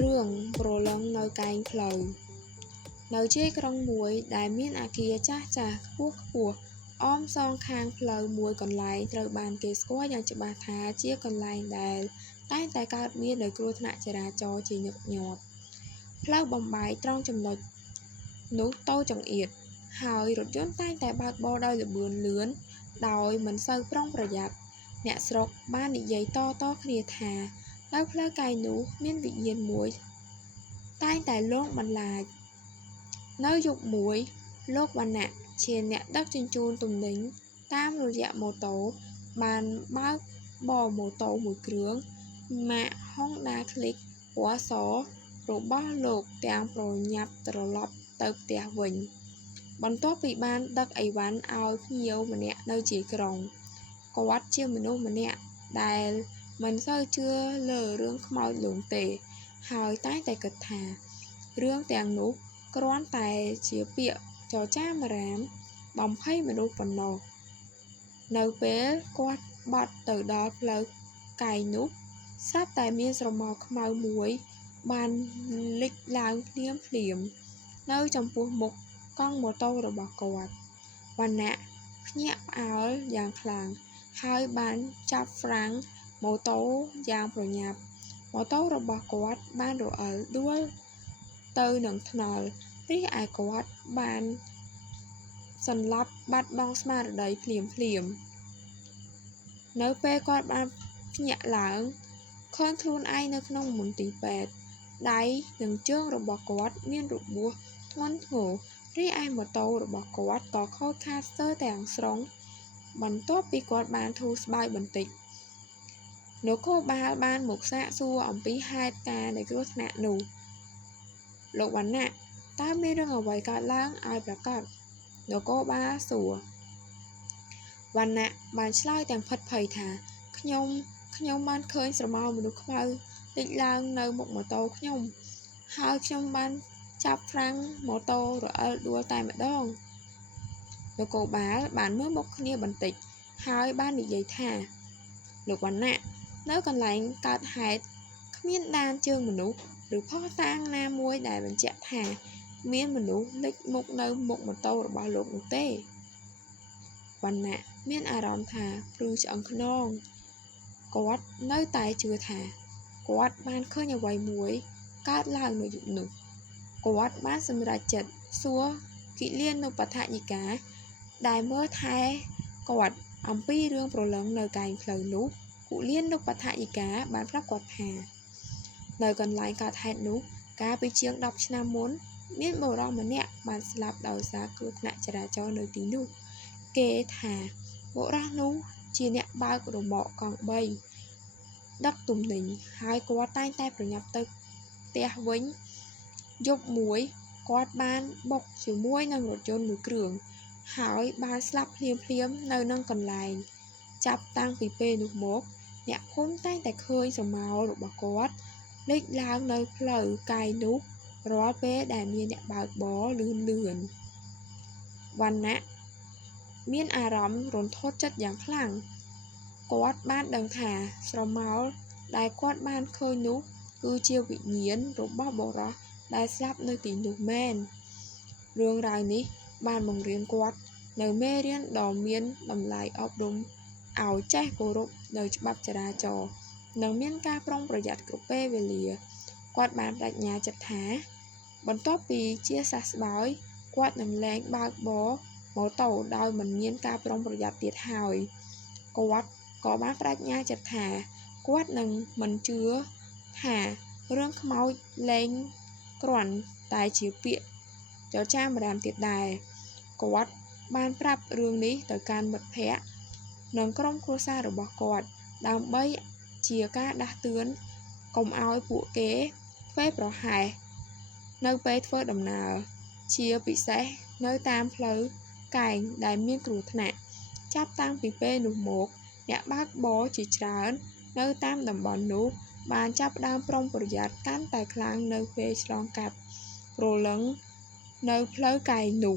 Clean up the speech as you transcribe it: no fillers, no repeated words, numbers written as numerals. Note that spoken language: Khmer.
រឿងប្រឡងនៅកែងផ្លូវនៅជាយក្រុងមួយដែលមានអគារចាស់ចាស់ខ្ពស់អមសងខាងផ្លូវមួយកន្លែងត្រូវបានគេស្គាល់យ៉ាងច្បាស់ថាជាកន្លែងដែលតែងតែកើតមាននូវគ្រោះថ្នាក់ចរាចរណ៍ជាញឹកញាប់ផ្លូវបំបែកត្រង់ចំណុចនោះតូចចង្អៀតហើយរថយន្តតែងតែបើកបរដោយល្បឿនលឿនដោយមិនសូវប្រុងប្រយ័ត្នអ្នកស្រុកបាននិយាយតគ្នាថានៅផ្លូវកែងនោះមានវិញ្ញាណមួយតែងតែលងបន្លាចនៅយប់មួយលោកវណ្ណៈជាអ្នកដឹកជញ្ជូនទំនិញតាមរយៈម៉ូតូបានបើកបរម៉ូតូមួយគ្រឿងម៉ាក Honda Click ពណ៌សរបស់លោកទាំងប្រញាប់ត្រឡប់ទៅផ្ទះវិញបន្ទាប់ពីបានដឹកអីវ៉ាន់ឲ្យភ្ញៀវម្នាក់នៅជាយក្រុងគាត់ជាមនុស្សម្នាក់ដែលមិនសូវជឿលើរឿងខ្មោចលងទេហើយតែងតែគិតថារឿងទាំងនោះគ្រាន់តែជាពាក្យចចាមអារាមបំភ័យមនុស្សប៉ុណ្ណោះនៅពេលគាត់បត់ទៅដល់ផ្លូវកែងនោះស្រាប់តែមានស្រមោលខ្មៅមួយបានលេចឡើងភ្លាមនៅចំពោះមុខកង់ម៉ូតូរបស់គាត់វណ្ណៈភ្ញាក់ផ្អើលយ៉ាងខ្លាំងហើយបានចាប់ហ្វ្រាំងម៉ូតូយ៉ាងប្រញាប់ម៉ូតូរបស់គាត់បានរអិលដួលទៅនឹងថ្នល់រីឯគាត់បានសន្លប់បាត់បង់ស្មារតីភ្លាមនៅពេលគាត់បានភ្ញាក់ឡើងឃើញខ្លួនឯងនៅក្នុងមន្ទីរពេទ្យដៃនិងជើងរបស់គាត់មានរបួសធ្ងន់ធ្ងររីឯម៉ូតូរបស់គាត់ក៏ខូចខាតស្ទើរទាំងស្រុងបន្ទាប់ពីគាត់បានធូរស្បើយបន្តិចនគរបាលបានមកសាកសួរអំពីហេតុការណ៍នៃគ្រោះថ្នាក់នោះលោកវណ្ណៈតើមានរឿងអ្វីកើតឡើងឲ្យប្រាកដនគរបាលសួរវណ្ណៈបានឆ្លើយទាំងភិតភ័យថាខ្ញុំបានឃើញស្រមោលមនុស្សខ្មៅលេចឡើងនៅមុខម៉ូតូខ្ញុំហើយខ្ញុំបានចាប់ហ្វ្រាំងម៉ូតូរអិលដួលតែម្ដងនគរបាលបានមើលមុខគ្នាបន្តិចហើយបាននិយាយថាលោកវណ្ណៈនៅកន្លែងកើតហេតុគ្មានដានជើងមនុស្សឬភស្តុតាងណាមួយដែលបញ្ជាក់ថាមានមនុស្សលេចមុខនៅមុខម៉ូតូរបស់លោកនោះទេវណ្ណៈមានអារម្មណ៍ថាព្រឺឆ្អឹងខ្នងគាត់នៅតែជឿថាគាត់បានឃើញអ្វីមួយកើតឡើងនៅយប់នោះគាត់បានសម្រេចចិត្តសួរគិលានុបដ្ឋាយិកាដែលមើលថែគាត់អំពីរឿងប្រឡងនៅកែងផ្លូវនោះគិលានុបដ្ឋាយិកាបានប្រាប់គាត់ថានៅកន្លែងកើតហេតុនោះកាលពីជាង10ឆ្នាំមុនមានបុរសម្នាក់បានស្លាប់ដោយសារគ្រោះថ្នាក់ចរាចរណ៍នៅទីនោះគេថាបុរសនោះជាអ្នកបើករ៉ឺម៉កកង់3ដឹកទំនិញហើយគាត់តែងតែប្រញាប់ទៅផ្ទះវិញយប់មួយគាត់បានបុកជាមួយនឹងរថយន្តមួយគ្រឿងហើយបានស្លាប់ភ្លាមនៅនឹងកន្លែងចាប់តាំងពីពេលនោះមកអ្នកភូមិតែងតែឃើញស្រមោលរបស់គាត់លេចឡើងនៅផ្លូវកែងនោះរាល់ពេលដែលមានអ្នកបើកបរលឿនវណ្ណៈមានអារម្មណ៍រន្ធត់ចិត្តយ៉ាងខ្លាំងគាត់បានដឹងថាស្រមោលដែលគាត់បានឃើញនោះគឺជាវិញ្ញាណរបស់បុរសដែលស្លាប់នៅទីនោះមែនរឿងរ៉ាវនេះបានបង្រៀនគាត់នៅមេរៀនដ៏មានតម្លៃអប់រំឲ្យចេះគោរពនៅច្បាប់ចរាចរណ៍និងមានការប្រុងប្រយ័ត្នគ្រប់ពេលវេលាគាត់បានបញ្ញាចិត្តថាបន្ទាប់ពីជាសះស្បើយគាត់នឹងលែងបើកបរម៉ូតូដោយមិនមានការប្រុងប្រយ័ត្នទៀតហើយគាត់ក៏បានបញ្ញាចិត្តថាគាត់នឹងមិនជឿថារឿងខ្មោចលែងគ្រាន់តែជាពាក្យចចាមអារាមទៀតដែរគាត់បានប្រាប់រឿងនេះទៅកាន់មិត្តភ័ក្តិនិងក្រុមគ្រួសាររបស់គាត់ដើម្បីជាការដាស់តឿនកុំឲ្យពួកគេធ្វេសប្រហែសនៅពេលធ្វើដំណើរជាពិសេសនៅតាមផ្លូវកែងដែលមានគ្រោះថ្នាក់ចាប់តាំងពីពេលនោះមកអ្នកបើកបរជាច្រើននៅតាមតំបន់នោះបានចាប់ផ្ដើមប្រុងប្រយ័ត្នកាន់តែខ្លាំងនៅពេលឆ្លងកាត់ប្រឡងនៅផ្លូវកែងនោះ